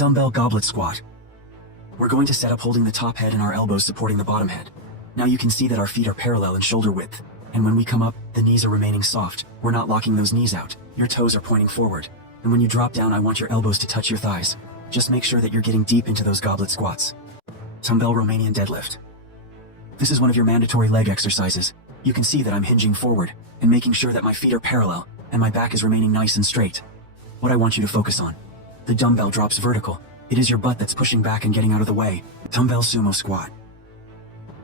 Dumbbell goblet squat. We're going to set up holding the top head and our elbows supporting the bottom head. Now you can see that our feet are parallel in shoulder width. And when we come up, the knees are remaining soft. We're not locking those knees out. Your toes are pointing forward. And when you drop down, I want your elbows to touch your thighs. Just make sure that you're getting deep into those goblet squats. Dumbbell Romanian deadlift. This is one of your mandatory leg exercises. You can see that I'm hinging forward and making sure that my feet are parallel and my back is remaining nice and straight. What I want you to focus on. The dumbbell drops vertical. It is your butt that's pushing back and getting out of the way. Dumbbell sumo squat.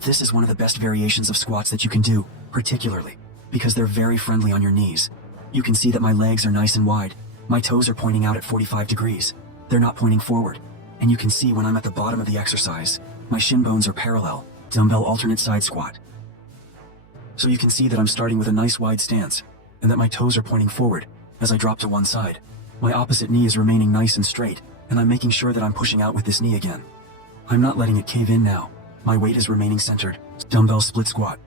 This is one of the best variations of squats that you can do, particularly because they're very friendly on your knees. You can see that my legs are nice and wide. My toes are pointing out at 45 degrees. They're not pointing forward. And you can see when I'm at the bottom of the exercise, my shin bones are parallel. Dumbbell alternate side squat. So you can see that I'm starting with a nice wide stance, and that my toes are pointing forward as I drop to one side. My opposite knee is remaining nice and straight, and I'm making sure that I'm pushing out with this knee again. I'm not letting it cave in now. My weight is remaining centered. Dumbbell split squat.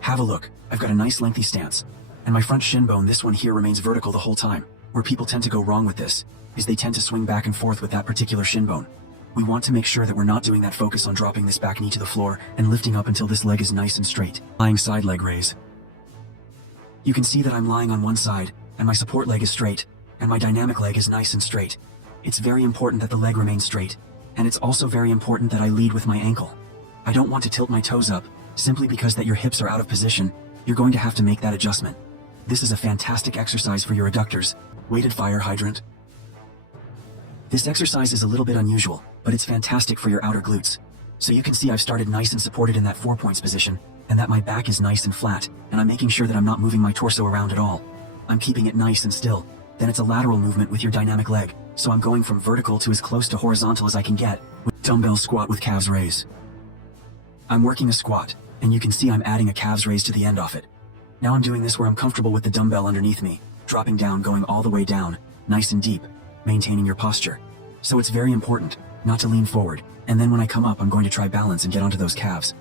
Have a look. I've got a nice lengthy stance, and my front shin bone, this one here, remains vertical the whole time. Where people tend to go wrong with this is they tend to swing back and forth with that particular shin bone. We want to make sure that we're not doing that. Focus on dropping this back knee to the floor and lifting up until this leg is nice and straight. Lying side leg raise. You can see that I'm lying on one side, and my support leg is straight, and my dynamic leg is nice and straight. It's very important that the leg remains straight, and it's also very important that I lead with my ankle. I don't want to tilt my toes up, simply because that your hips are out of position. You're going to have to make that adjustment. This is a fantastic exercise for your adductors. Weighted fire hydrant. This exercise is a little bit unusual, but it's fantastic for your outer glutes. So you can see I've started nice and supported in that 4 points position, and that my back is nice and flat, and I'm making sure that I'm not moving my torso around at all. I'm keeping it nice and still. Then it's a lateral movement with your dynamic leg, so I'm going from vertical to as close to horizontal as I can get, with dumbbell squat with calves raise. I'm working a squat, and you can see I'm adding a calves raise to the end of it. Now I'm doing this where I'm comfortable with the dumbbell underneath me, dropping down, going all the way down, nice and deep, maintaining your posture. So it's very important not to lean forward, and then when I come up, I'm going to try balance and get onto those calves.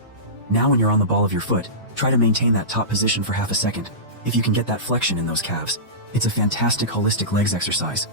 Now when you're on the ball of your foot, try to maintain that top position for half a second. If you can get that flexion in those calves, it's a fantastic holistic legs exercise.